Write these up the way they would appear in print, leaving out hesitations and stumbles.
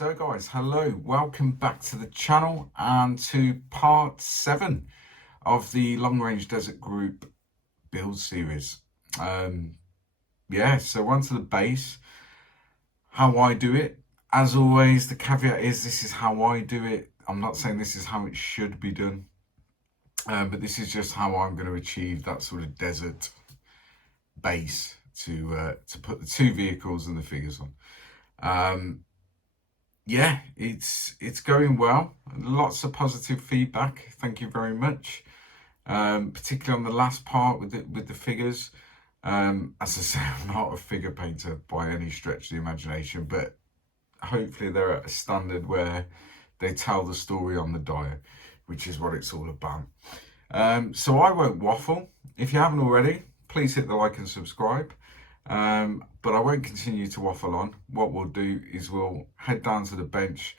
So guys, hello, welcome back to the channel and to part 7 of the Long Range Desert Group build series. So on to the base, how I do it. As always, the caveat is this is how I do it. I'm not saying this is how it should be done, but this is just how I'm going to achieve that sort of desert base to put the two vehicles and the figures on. Yeah, it's going well. Lots of positive feedback. Thank you very much. Particularly on the last part with the figures. As I say, I'm not a figure painter by any stretch of the imagination, but hopefully they're at a standard where they tell the story on the die, which is what it's all about. So I won't waffle. If you haven't already, please hit the like and subscribe. But I won't continue to waffle on. What we'll do is we'll head down to the bench.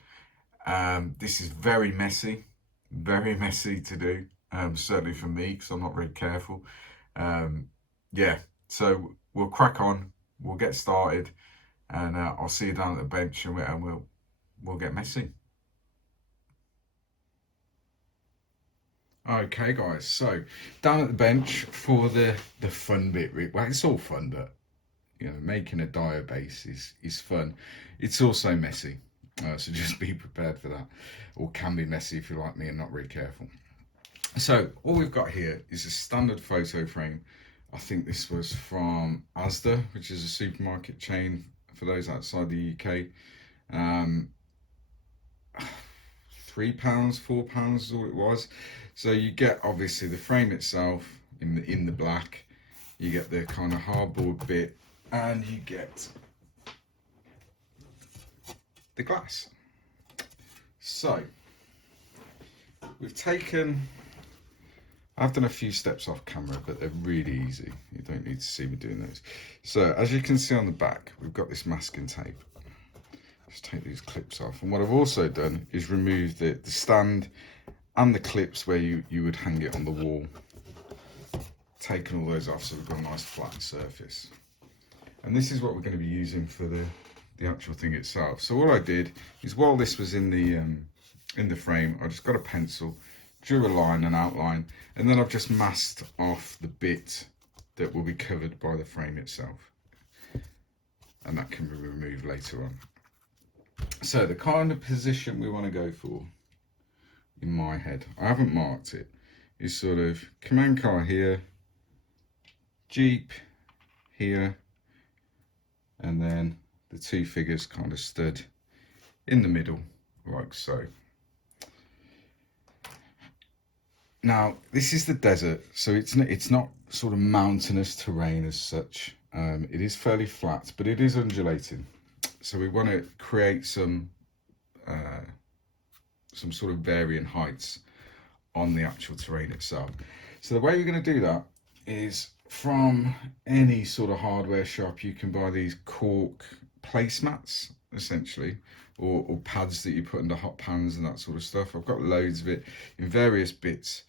This is very messy to do, certainly for me, because I'm not very careful. So we'll crack on, we'll get started, and I'll see you down at the bench, and we'll get messy. Okay guys, so down at the bench for the fun bit. Well, it's all fun, but you know, making a dia base is fun. It's also messy, so just be prepared for that, or can be messy if you're like me and not really careful. So all we've got here is a standard photo frame. I think this was from Asda, which is a supermarket chain for those outside the UK. £3, £4 is all it was. So you get obviously the frame itself in the black. You get the kind of hardboard bit, and you get the glass. So we've taken, I've done a few steps off camera, but they're really easy. You don't need to see me doing those. So as you can see on the back, we've got this masking tape. Just take these clips off. And what I've also done is remove the stand and the clips where you would hang it on the wall. Taken all those off, so we've got a nice flat surface. And this is what we're going to be using for the actual thing itself. So all I did is, while this was in the frame, I just got a pencil, drew a line, an outline, and then I've just masked off the bit that will be covered by the frame itself, and that can be removed later on. So the kind of position we want to go for, in my head, I haven't marked it, is sort of command car here, Jeep here, and then the two figures kind of stood in the middle, like so. Now this is the desert, so it's not sort of mountainous terrain as such. It is fairly flat, but it is undulating. So we want to create some sort of varying heights on the actual terrain itself. So the way you're going to do that is, from any sort of hardware shop, you can buy these cork placemats, essentially, or pads that you put under hot pans and that sort of stuff. I've got loads of it in various bits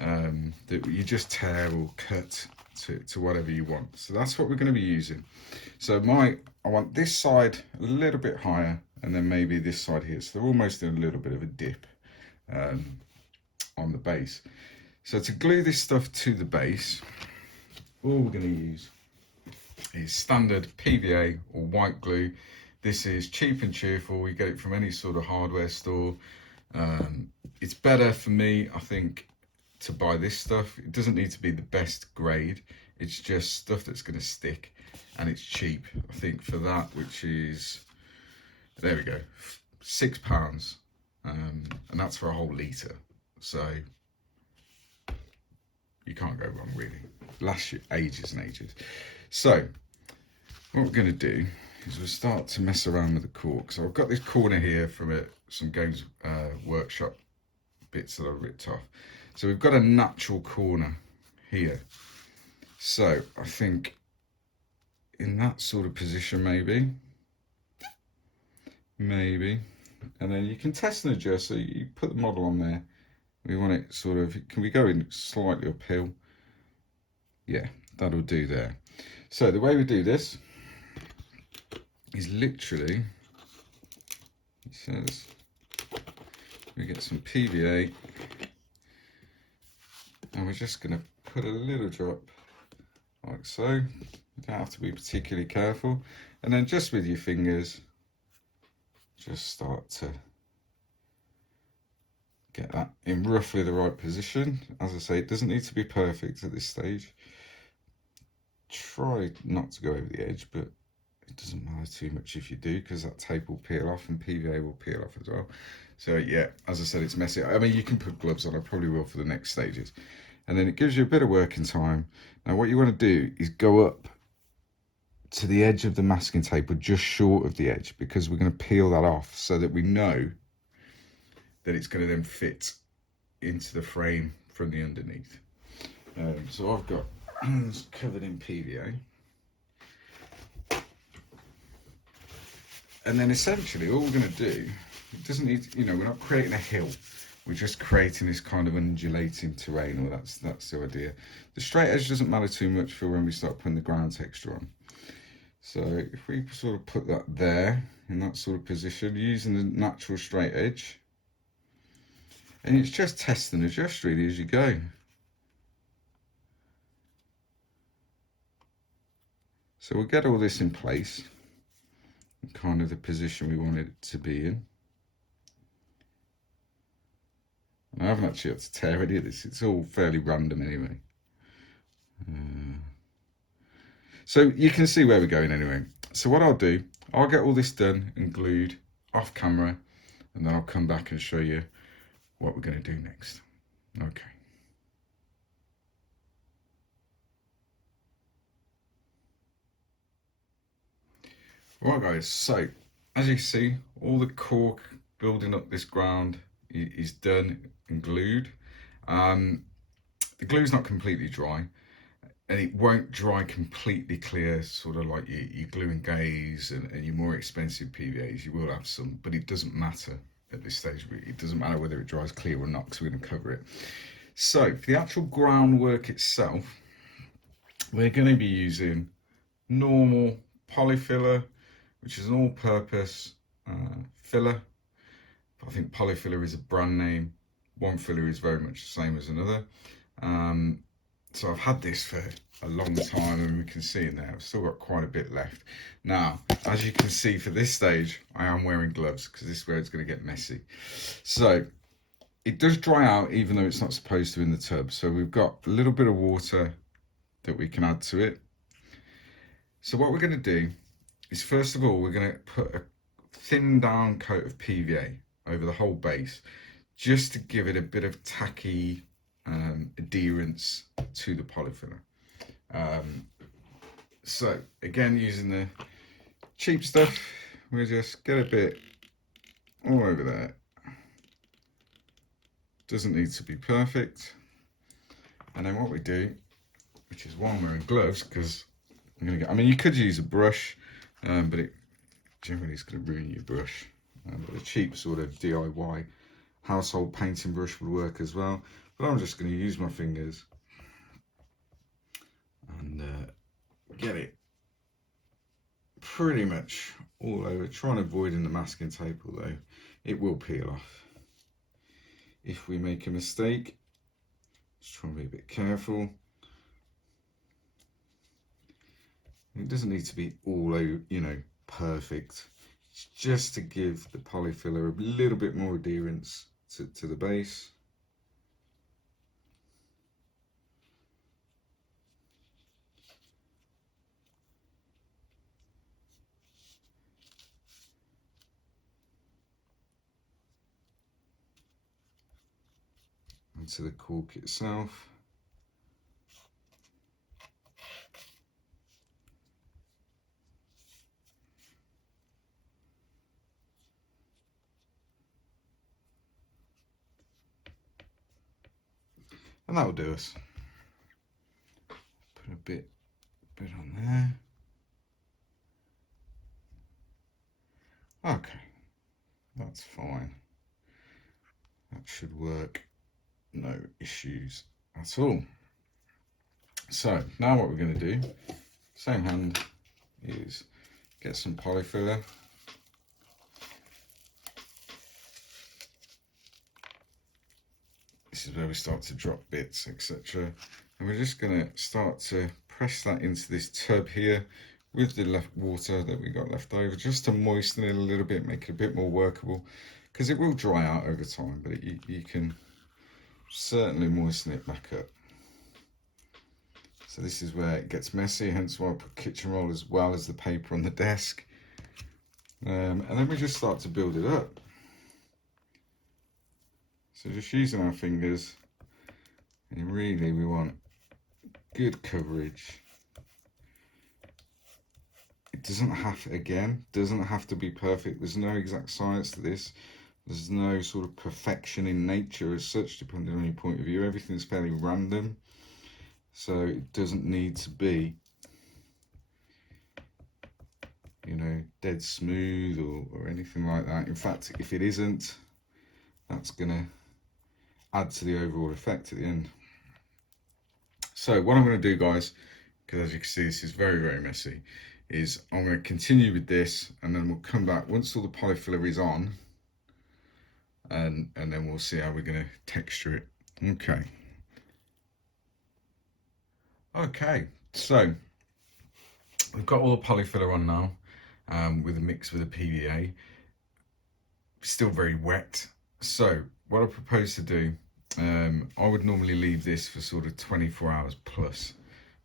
that you just tear or cut to whatever you want. So that's what we're going to be using. So I want this side a little bit higher, and then maybe this side here, so they're almost in a little bit of a dip on the base. So to glue this stuff to the base, all we're going to use is standard PVA or white glue. This is cheap and cheerful. You get it from any sort of hardware store. It's better for me, I think, to buy this stuff. It doesn't need to be the best grade. It's just stuff that's going to stick, and it's cheap. I think for that, which is, there we go, £6, and that's for a whole litre. So you can't go wrong, really. Lasts you ages and ages. So what we're going to do is we'll start to mess around with the cork. So I've got this corner here from some Games Workshop bits that I ripped off. So we've got a natural corner here. So I think in that sort of position, maybe, and then you can test and adjust. So you put the model on there. We want it sort of, can we go in slightly uphill? Yeah, that'll do there. So the way we do this is literally It says we get some PVA, and we're just going to put a little drop like so. You don't have to be particularly careful, and then just with your fingers just start to get that in roughly the right position. As I say, it doesn't need to be perfect at this stage. Try not to go over the edge, but it doesn't matter too much if you do, because that tape will peel off and PVA will peel off as well. So yeah, as I said, it's messy. I mean, you can put gloves on, I probably will for the next stages. And then it gives you a bit of working time. Now what you want to do is go up to the edge of the masking tape, or just short of the edge, because we're going to peel that off so that we know that it's going to then fit into the frame from the underneath. So I've got hands covered in PVA. And then essentially all we're going to do, it doesn't need, you know, we're not creating a hill. We're just creating this kind of undulating terrain, or that's the idea. The straight edge doesn't matter too much for when we start putting the ground texture on. So if we sort of put that there, in that sort of position, using the natural straight edge, and it's just test and adjust really as you go. So we'll get all this in place, kind of the position we want it to be in. And I haven't actually had to tear any of this, it's all fairly random anyway. So you can see where we're going anyway. So what I'll do, I'll get all this done and glued off camera, and then I'll come back and show you what we're going to do next. Okay. Right guys, so as you see, all the cork building up this ground is done and glued. The glue's not completely dry, and it won't dry completely clear, sort of like your glue and gaze and your more expensive PVAs. You will have some, but it doesn't matter at this stage. It doesn't matter whether it dries clear or not, because we're going to cover it. So for the actual groundwork itself, we're going to be using normal polyfiller, which is an all-purpose filler. I think polyfiller is a brand name. One filler is very much the same as another. So I've had this for a long time, and we can see in there I've still got quite a bit left. Now, as you can see for this stage, I am wearing gloves because this is where it's going to get messy. So it does dry out even though it's not supposed to in the tub. So we've got a little bit of water that we can add to it. So what we're going to do is, first of all, we're going to put a thin down coat of PVA over the whole base, just to give it a bit of tacky adherence to the polyfiller. So again, using the cheap stuff, we just get a bit all over there. Doesn't need to be perfect. And then what we do, which is why I'm wearing gloves, because I'm gonna get, I mean, you could use a brush, but it generally is going to ruin your brush. But a cheap sort of DIY household painting brush would work as well. But I'm just going to use my fingers and get it pretty much all over. Try and avoid the masking tape, although it will peel off. If we make a mistake, just try and be a bit careful. It doesn't need to be all over, you know, perfect. It's just to give the polyfiller a little bit more adherence to the base. And to the cork itself. And that will do us. Put a bit on there. Okay, that's fine. That should work. No issues at all. So now what we're going to do, same hand, is get some polyfiller. This is where we start to drop bits, etc. And we're just going to start to press that into this tub here with the left water that we got left over, just to moisten it a little bit, make it a bit more workable, because it will dry out over time, but you can certainly moisten it back up. So this is where it gets messy, hence why I put kitchen roll as well as the paper on the desk. And then we just start to build it up. So just using our fingers, and really we want good coverage. It doesn't have to be perfect. There's no exact science to this. There's no sort of perfection in nature as such, depending on your point of view. Everything's fairly random, so it doesn't need to be, you know, dead smooth or anything like that. In fact, if it isn't, that's gonna add to the overall effect at the end. So what I'm going to do, guys, because as you can see this is very, very messy, is I'm going to continue with this, and then we'll come back once all the polyfiller is on, and then we'll see how we're going to texture it. Okay, so we've got all the polyfiller on now, with a mix with a PVA, still very wet. So what I propose to do, I would normally leave this for sort of 24 hours plus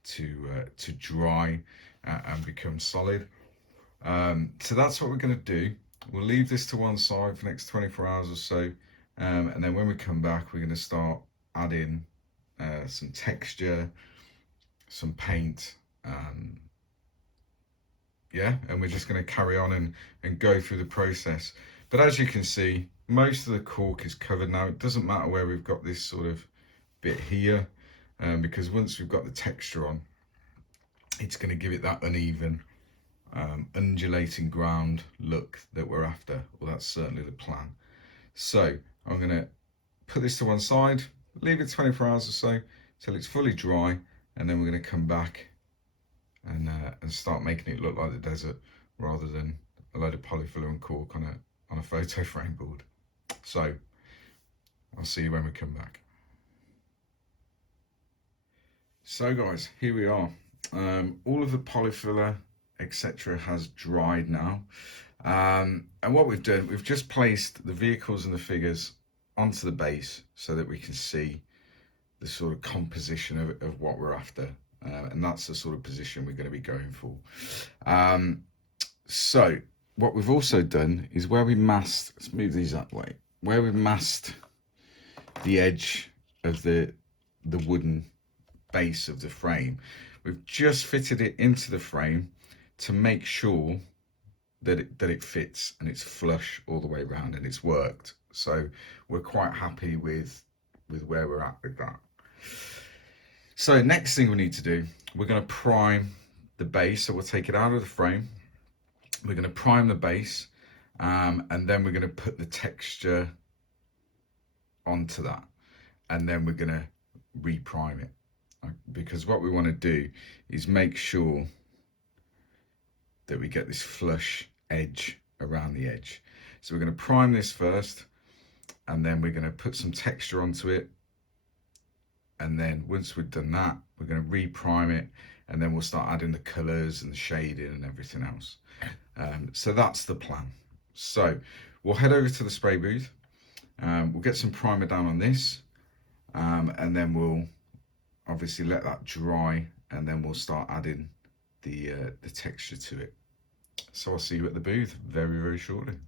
to dry and become solid. So that's what we're going to do. We'll leave this to one side for the next 24 hours or so, and then when we come back, we're going to start adding some texture, some paint, yeah, and we're just going to carry on and go through the process. But as you can see, most of the cork is covered now. It doesn't matter where we've got this sort of bit here, because once we've got the texture on, it's going to give it that uneven, undulating ground look that we're after. Well, that's certainly the plan. So I'm going to put this to one side, leave it 24 hours or so till it's fully dry, and then we're going to come back and start making it look like the desert rather than a load of polyfiller and cork on a photo frame board. So I'll see you when we come back. So guys, here we are. All of the polyfiller, etc. has dried now. And what we've done, we've just placed the vehicles and the figures onto the base so that we can see the sort of composition of what we're after. And that's the sort of position we're going to be going for. So what we've also done is where we masked, let's move these that way, where we masked the edge of the wooden base of the frame, we've just fitted it into the frame to make sure that it fits and it's flush all the way around and it's worked. So we're quite happy with where we're at with that. So next thing we need to do, we're going to prime the base. So we'll take it out of the frame. We're going to prime the base, and then we're going to put the texture onto that, and then we're going to reprime it, because what we want to do is make sure that we get this flush edge around the edge. So we're going to prime this first, and then we're going to put some texture onto it, and then once we've done that, we're going to reprime it, and then we'll start adding the colors and the shading and everything else. So that's the plan. So we'll head over to the spray booth, we'll get some primer down on this, and then we'll obviously let that dry, and then we'll start adding the texture to it. So I'll see you at the booth very, very shortly.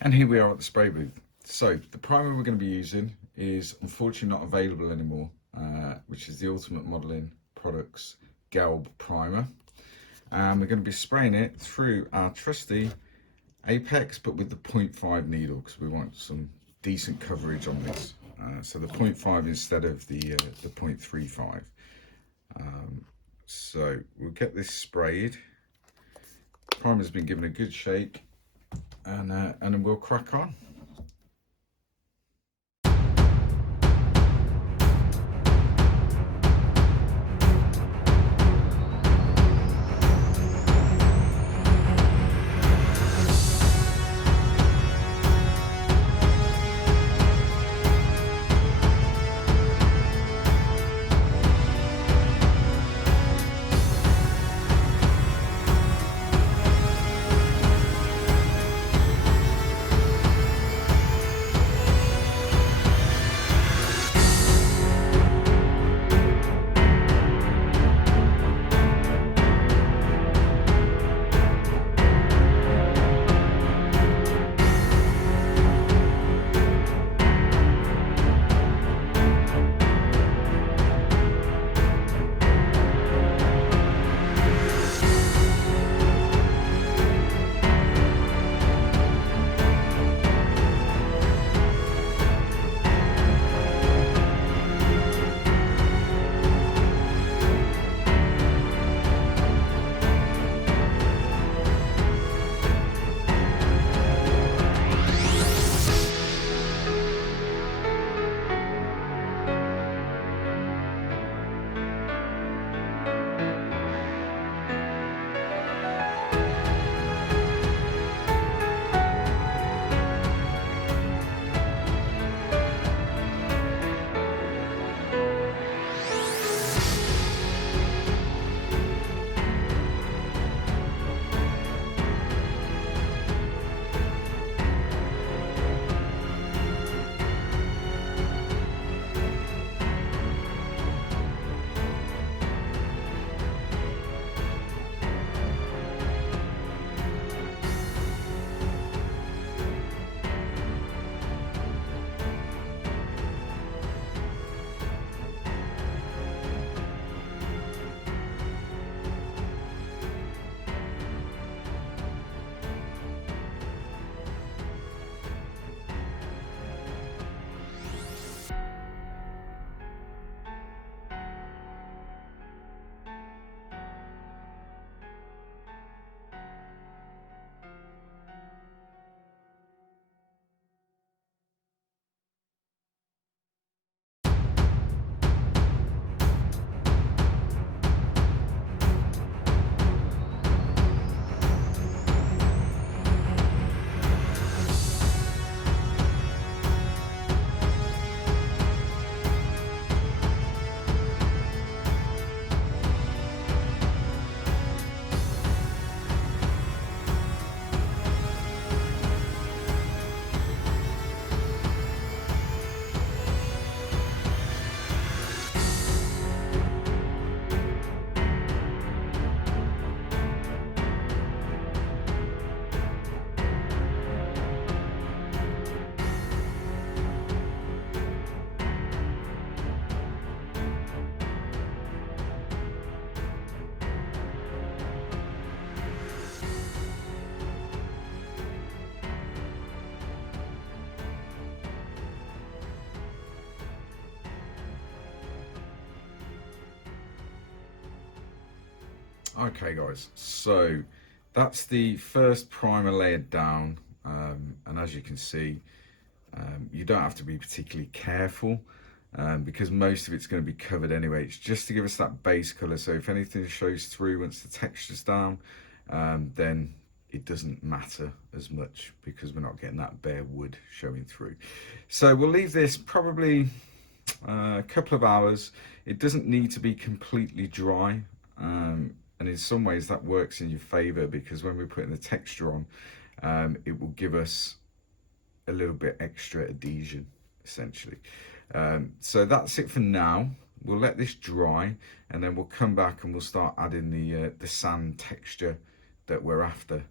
And here we are at the spray booth. So the primer we're going to be using is unfortunately not available anymore, which is the Ultimate Modeling Products Gelb Primer. And we're going to be spraying it through our trusty Apex, but with the 0.5 needle, because we want some decent coverage on this. So the 0.5 instead of the 0.35. So we'll get this sprayed. Primer's been given a good shake, and then we'll crack on. Okay guys, so that's the first primer layered down, and as you can see, you don't have to be particularly careful because most of it's going to be covered anyway. It's just to give us that base colour, so if anything shows through once the texture's down, then it doesn't matter as much because we're not getting that bare wood showing through. So we'll leave this probably a couple of hours. It doesn't need to be completely dry, and in some ways that works in your favour because when we're putting the texture on, it will give us a little bit extra adhesion essentially. So that's it for now. We'll let this dry and then we'll come back and we'll start adding the sand texture that we're after.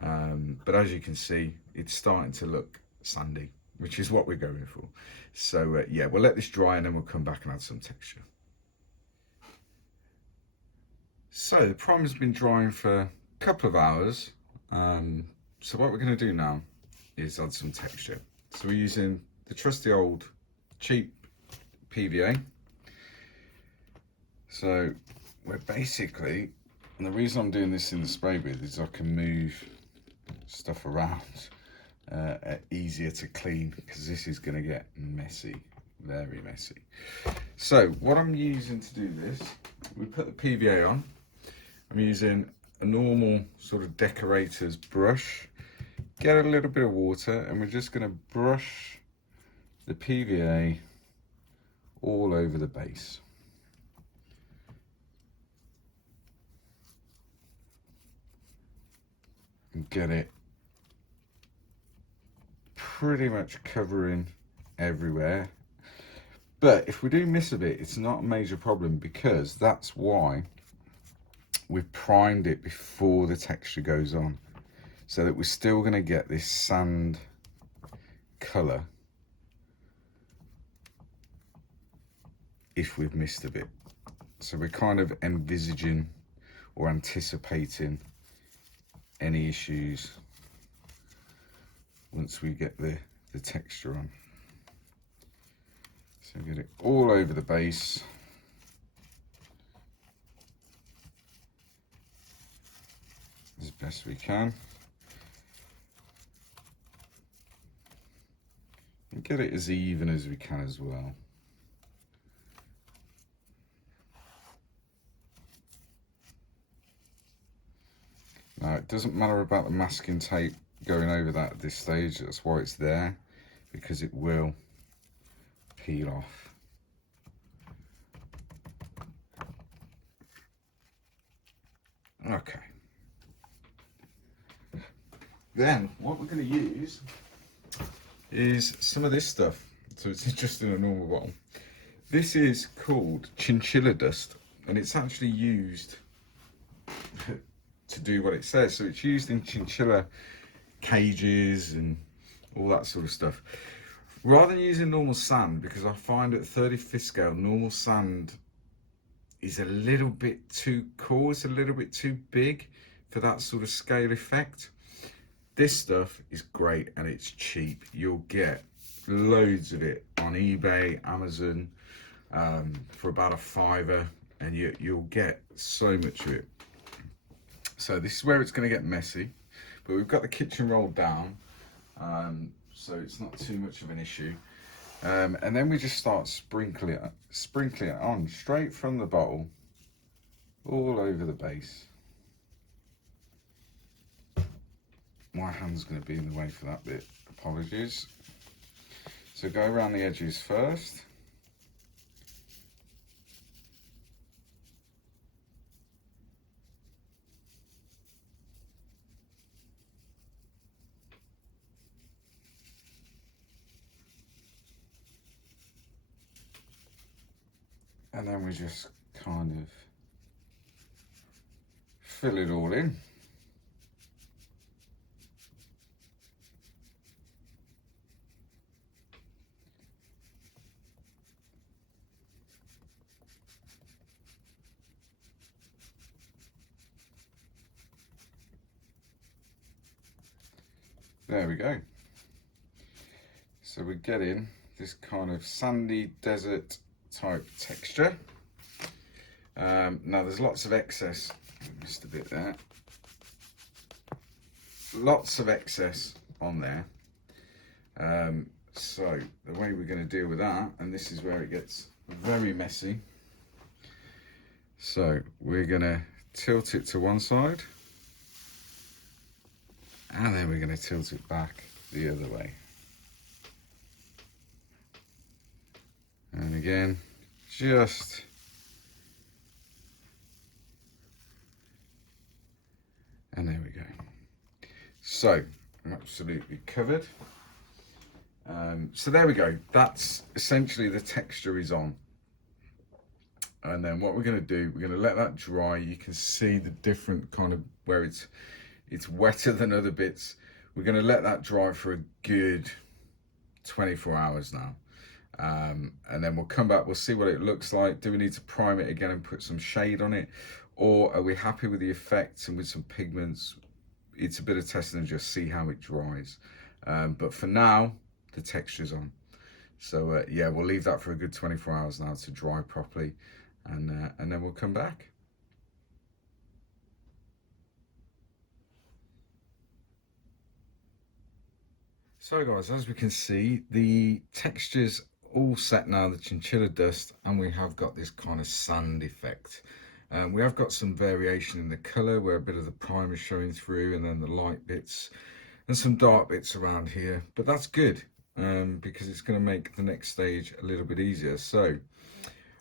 But as you can see, it's starting to look sandy, which is what we're going for. So yeah, we'll let this dry and then we'll come back and add some texture. So the primer's been drying for a couple of hours. So what we're going to do now is add some texture. So we're using the trusty old cheap PVA. So we're basically, and the reason I'm doing this in the spray booth is I can move stuff around easier to clean because this is going to get messy, very messy. So what I'm using to do this, we put the PVA on. I'm using a normal sort of decorator's brush, get a little bit of water, and we're just going to brush the PVA all over the base. And get it pretty much covering everywhere. But if we do miss a bit, it's not a major problem because that's why we've primed it before the texture goes on, so that we're still going to get this sand colour if we've missed a bit. So we're kind of envisaging or anticipating any issues once we get the texture on. So get it all over the base. As best we can. And get it as even as we can as well. Now it doesn't matter about the masking tape going over that at this stage, that's why it's there, because it will peel off. Okay. Then what we're going to use is some of this stuff. So it's just in a normal bottle. This is called chinchilla dust, and it's actually used to do what it says. So it's used in chinchilla cages and all that sort of stuff. Rather than using normal sand, because I find at 35th scale, normal sand is a little bit too coarse, a little bit too big for that sort of scale effect. This stuff is great and it's cheap. You'll get loads of it on eBay, Amazon, for about £5, and you'll get so much of it. So this is where it's going to get messy, but we've got the kitchen rolled down, so it's not too much of an issue. And then we just start sprinkling it on straight from the bottle all over the base. My hand's going to be in the way for that bit, apologies. So go around the edges first. And then we just kind of fill it all in. There we go. So we're getting this kind of sandy desert type texture. Now there's lots of excess Just a bit there. Lots of excess on there. So the way we're going to deal with that, and this is where it gets very messy. So we're going to tilt it to one side, and then we're going to tilt it back the other way. And again, just and there we go. So I'm absolutely covered. So there we go. That's essentially the texture is on. And then what we're going to do, we're going to let that dry. You can see the different kind of where it's wetter than other bits. We're going to let that dry for a good 24 hours now. And then we'll come back, we'll see what it looks like. Do we need to prime it again and put some shade on it? Or are we happy with the effects and with some pigments? It's a bit of testing and just see how it dries. But for now, the texture's on. So yeah, we'll leave that for a good 24 hours now to dry properly. And then we'll come back. So guys, as we can see, the texture's all set now, the chinchilla dust, and we have got this kind of sand effect. We have got some variation in the colour where a bit of the primer is showing through, and then the light bits and some dark bits around here, but that's good because it's going to make the next stage a little bit easier. So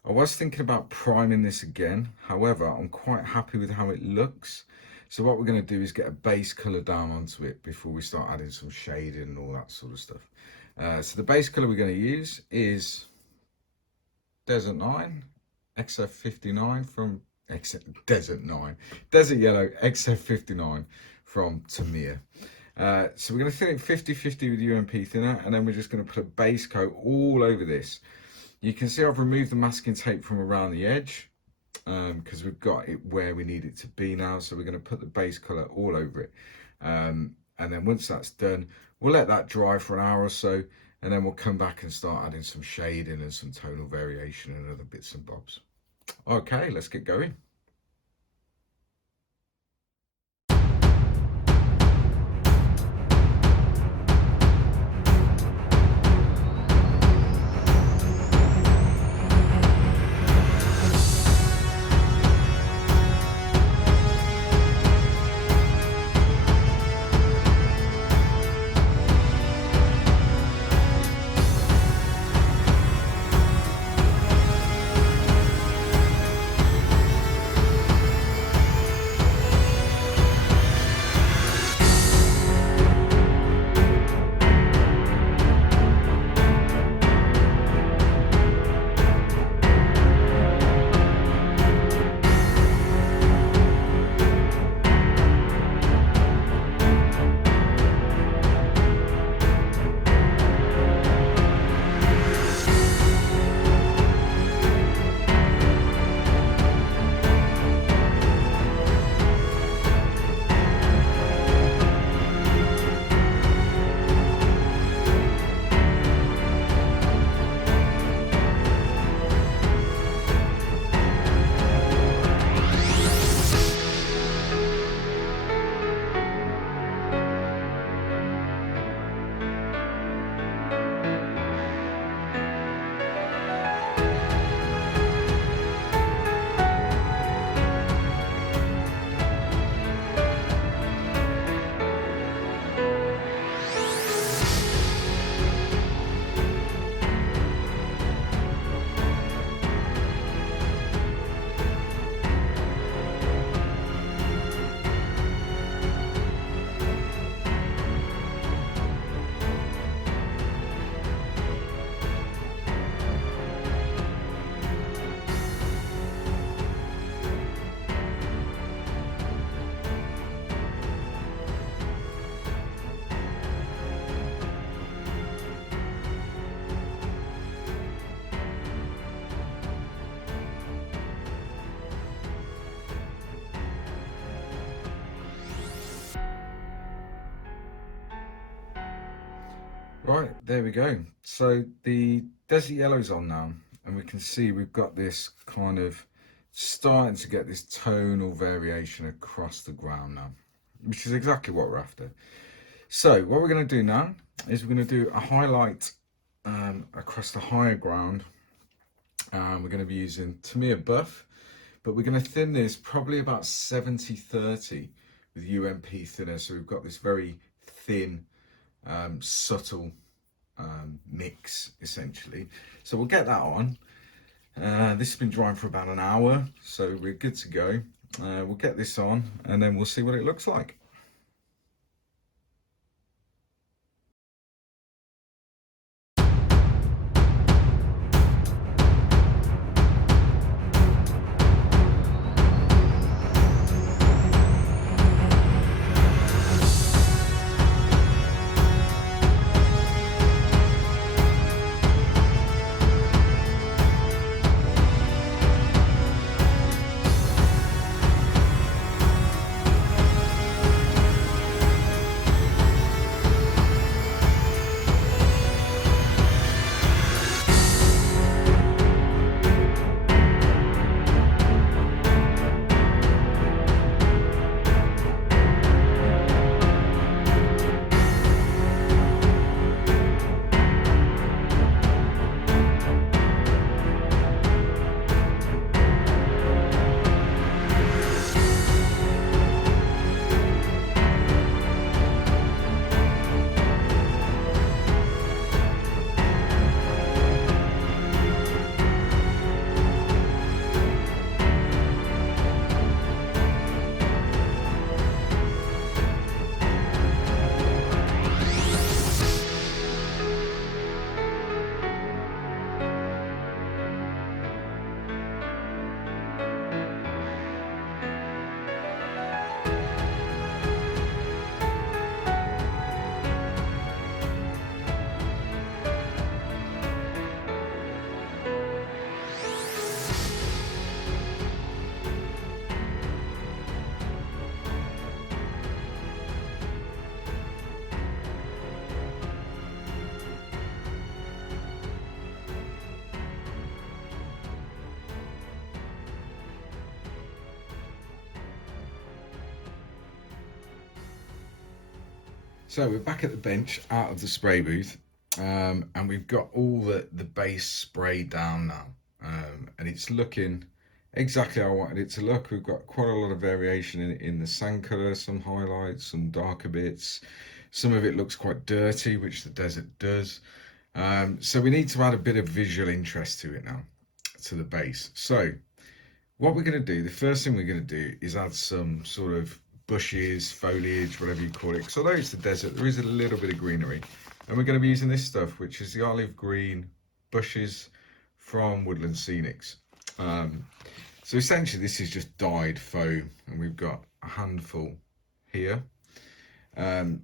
I was thinking about priming this again, however I'm quite happy with how it looks. So what we're going to do is get a base colour down onto it before we start adding some shading and all that sort of stuff. So the base colour we're going to use is Desert 9 XF59 from Desert Yellow XF59 from Tamiya. So we're going to thin it 50-50 with UMP thinner, and then we're just going to put a base coat all over this. You can see I've removed the masking tape from around the edge because we've got it where we need it to be now. So we're going to put the base colour all over it. And then once that's done, we'll let that dry for an hour or so, and then we'll come back and start adding some shading and some tonal variation and other bits and bobs. Okay, let's get going. Right, there we go. So the desert yellow's on now, and we can see we've got this kind of starting to get this tonal variation across the ground now, which is exactly what we're after. So what we're going to do now is we're going to do a highlight across the higher ground. We're going to be using Tamiya Buff, but we're going to thin this probably about 70-30 with UMP thinner. So we've got this very thin, subtle mix essentially. So we'll get that on. This has been drying for about an hour, so we're good to go. We'll get this on and then we'll see what it looks like. So we're back at the bench out of the spray booth, and we've got all the base sprayed down now, and it's looking exactly how I wanted it to look. We've got quite a lot of variation in the sand colour, some highlights, some darker bits. Some of it looks quite dirty, which the desert does. So we need to add a bit of visual interest to it now, to the base. So what we're going to do, the first thing we're going to do is add some sort of bushes, foliage, whatever you call it. Because although it's the desert, there is a little bit of greenery. And we're going to be using this stuff, which is the olive green bushes from Woodland Scenics. So essentially this is just dyed foam, and we've got a handful here.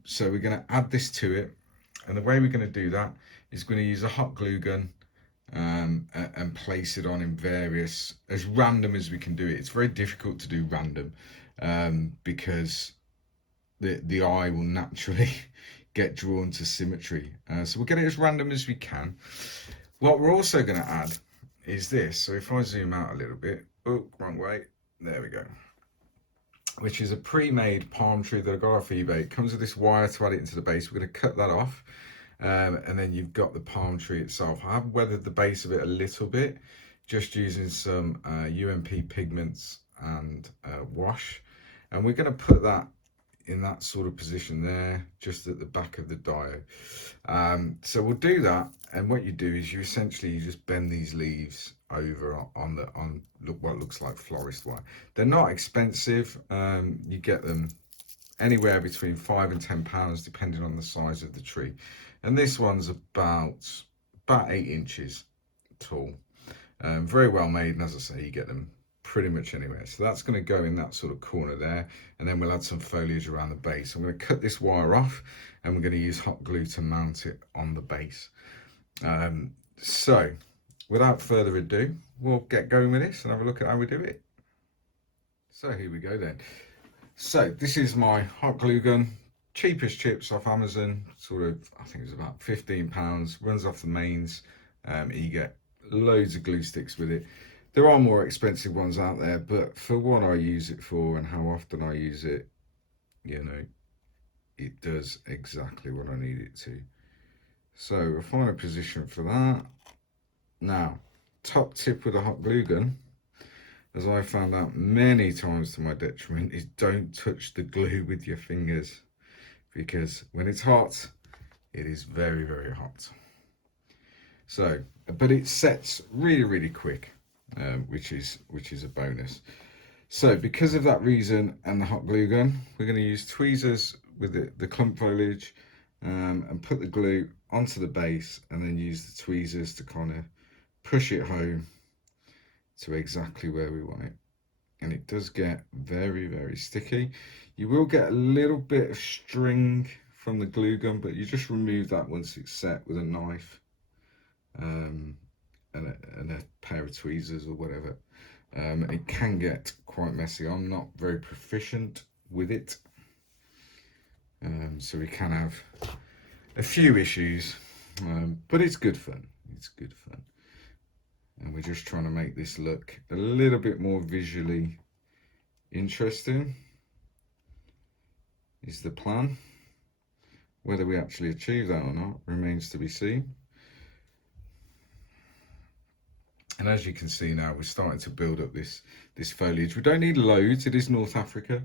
So we're going to add this to it. And the way we're going to do that is going to use a hot glue gun and place it on in various, as random as we can do it. It's very difficult to do random because the eye will naturally get drawn to symmetry. So we'll get it as random as we can. What we're also going to add is this. So if I zoom out a little bit, oh, wrong way, there we go. Which is a pre-made palm tree that I got off eBay. It comes with this wire to add it into the base. We're going to cut that off. And then you've got the palm tree itself. I have weathered the base of it a little bit, just using some UMP pigments and wash. And we're going to put that in that sort of position there, just at the back of the diode. So we'll do that. And what you do is you essentially just bend these leaves over on what looks like florist wire. They're not expensive. You get them anywhere between £5 and £10, depending on the size of the tree. And this one's about 8 inches tall. Very well made, and as I say, you get them pretty much anywhere. So that's going to go in that sort of corner there, and then we'll add some foliage around the base. I'm going to cut this wire off, and we're going to use hot glue to mount it on the base. So without further ado, we'll get going with this and have a look at how we do it. So here we go then. So this is my hot glue gun, cheapest chips off Amazon, sort of, I think it's about £15, runs off the mains. You get loads of glue sticks with it. There are more expensive ones out there, but for what I use it for and how often I use it, you know, it does exactly what I need it to. So we'll find a position for that. Now, top tip with a hot glue gun, as I found out many times to my detriment, is don't touch the glue with your fingers, because when it's hot, it is very, very hot. So, but it sets really, really quick, which is a bonus. So because of that reason and the hot glue gun, we're going to use tweezers with the clump foliage, and put the glue onto the base, and then use the tweezers to kind of push it home to exactly where we want it. And it does get very, very sticky. You will get a little bit of string from the glue gun, but you just remove that once it's set with a knife, and a pair of tweezers or whatever. It can get quite messy. I'm not very proficient with it, so we can have a few issues, but it's good fun. It's good fun. And we're just trying to make this look a little bit more visually interesting, is the plan. Whether we actually achieve that or not remains to be seen. And as you can see now, we're starting to build up this foliage. We don't need loads. It is North Africa.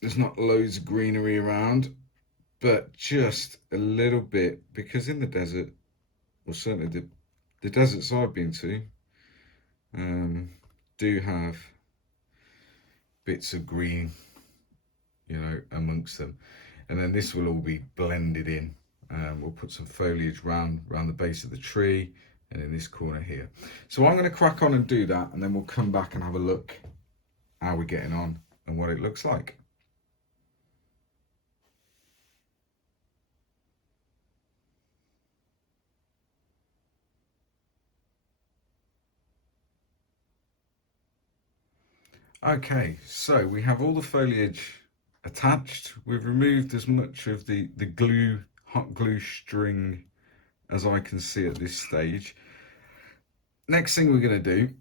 There's not loads of greenery around, but just a little bit, because in the desert, or certainly the deserts I've been to, do have bits of green, you know, amongst them. And then this will all be blended in. We'll put some foliage round the base of the tree, and in this corner here. So I'm going to crack on and do that, and then we'll come back and have a look how we're getting on and what it looks like. Okay, so we have all the foliage attached. We've removed as much of the hot glue string as I can see at this stage. Next thing we're going to do,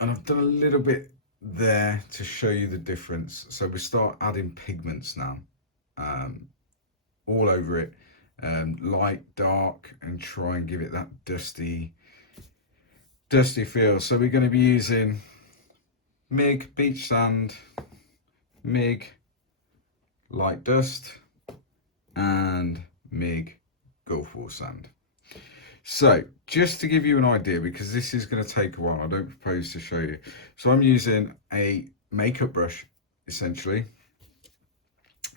and I've done a little bit there to show you the difference. So we start adding pigments now, all over it, light, dark, and try and give it that dusty feel. So we're going to be using MIG beach sand, MIG light dust, and MIG Gulf War sand. So just to give you an idea, because this is going to take a while, I don't propose to show you. So I'm using a makeup brush, essentially.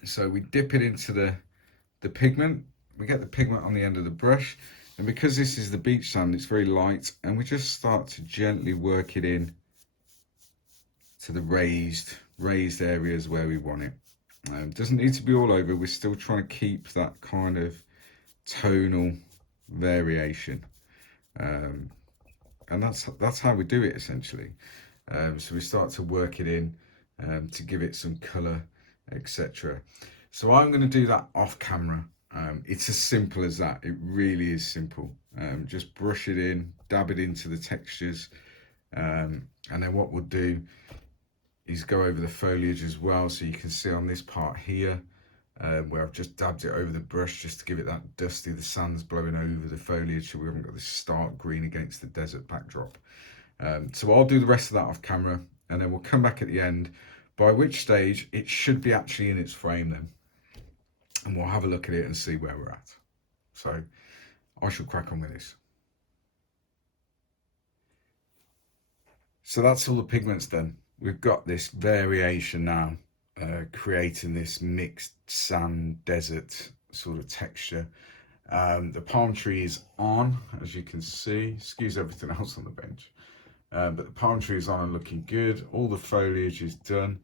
So we dip it into the pigment. We get the pigment on the end of the brush. And because this is the beach sand, it's very light. And we just start to gently work it in to the raised areas where we want it. It doesn't need to be all over. We're still trying to keep that kind of tonal variation, and that's how we do it essentially. So we start to work it in, to give it some color, etc. So I'm going to do that off camera. It's as simple as that. It really is simple. Just brush it in, dab it into the textures, and then what we'll do is go over the foliage as well. So you can see on this part here, where I've just dabbed it over the brush just to give it that dusty, the sand's blowing over the foliage, so we haven't got this stark green against the desert backdrop. So I'll do the rest of that off camera, and then we'll come back at the end, by which stage it should be actually in its frame then, and we'll have a look at it and see where we're at. So I shall crack on with this. So that's all the pigments done. We've got this variation now, creating this mixed sand desert sort of texture. The palm tree is on, as you can see. Excuse everything else on the bench, but the palm tree is on and looking good. All the foliage is done.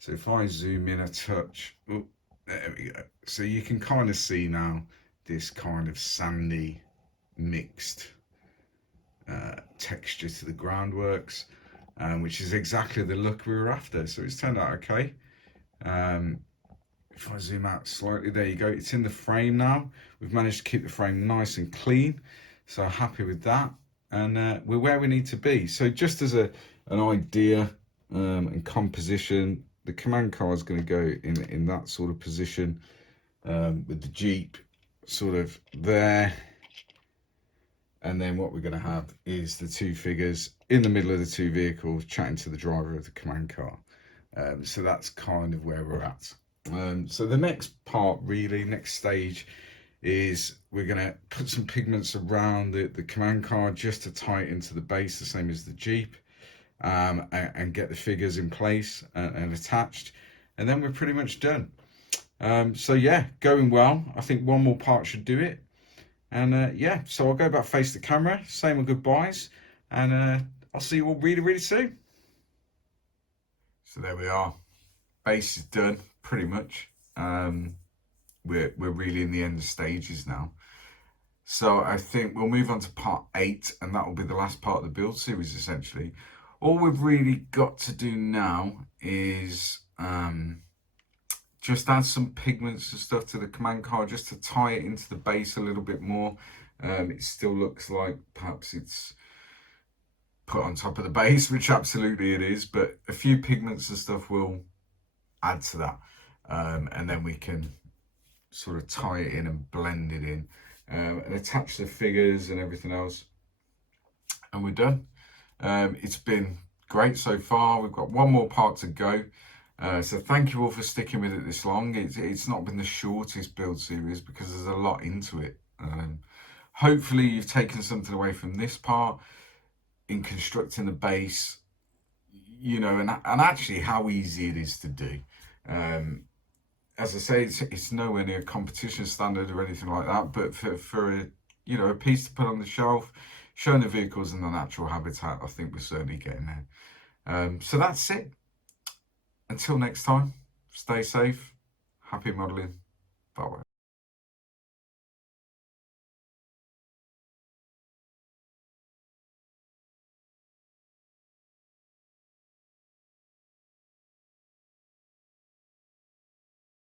So if I zoom in a touch, oh, there we go. So you can kind of see now this kind of sandy mixed texture to the groundworks, which is exactly the look we were after. So it's turned out okay. If I zoom out slightly, there you go. It's in the frame now. We've managed to keep the frame nice and clean, so happy with that. and we're where we need to be. So just as an idea and composition, the command car is going to go in that sort of position, with the Jeep sort of there. And then what we're going to have is the two figures in the middle of the two vehicles chatting to the driver of the command car. So that's kind of where we're at. So the next part, really, next stage, is we're going to put some pigments around the command car just to tie it into the base, the same as the Jeep, and get the figures in place and attached. And then we're pretty much done. So yeah, going well. I think one more part should do it. And yeah, so I'll go back, face the camera, say my goodbyes, and I'll see you all really, really soon. So there we are. Base is done, pretty much. We're really in the end stages now. So I think we'll move on to part 8, and that will be the last part of the build series, essentially. All we've really got to do now is just add some pigments and stuff to the command car just to tie it into the base a little bit more. It still looks like perhaps it's put on top of the base, which absolutely it is, but a few pigments and stuff will add to that. And then we can sort of tie it in and blend it in, and attach the figures and everything else. And we're done. It's been great so far. We've got one more part to go. So thank you all for sticking with it this long. It's not been the shortest build series because there's a lot into it. Hopefully you've taken something away from this part in constructing the base, you know, and actually how easy it is to do. As I say, it's nowhere near competition standard or anything like that, but for a, you know, a piece to put on the shelf, showing the vehicles in their natural habitat, I think we're certainly getting there. So that's it. Until next time, stay safe, happy modelling, bye bye.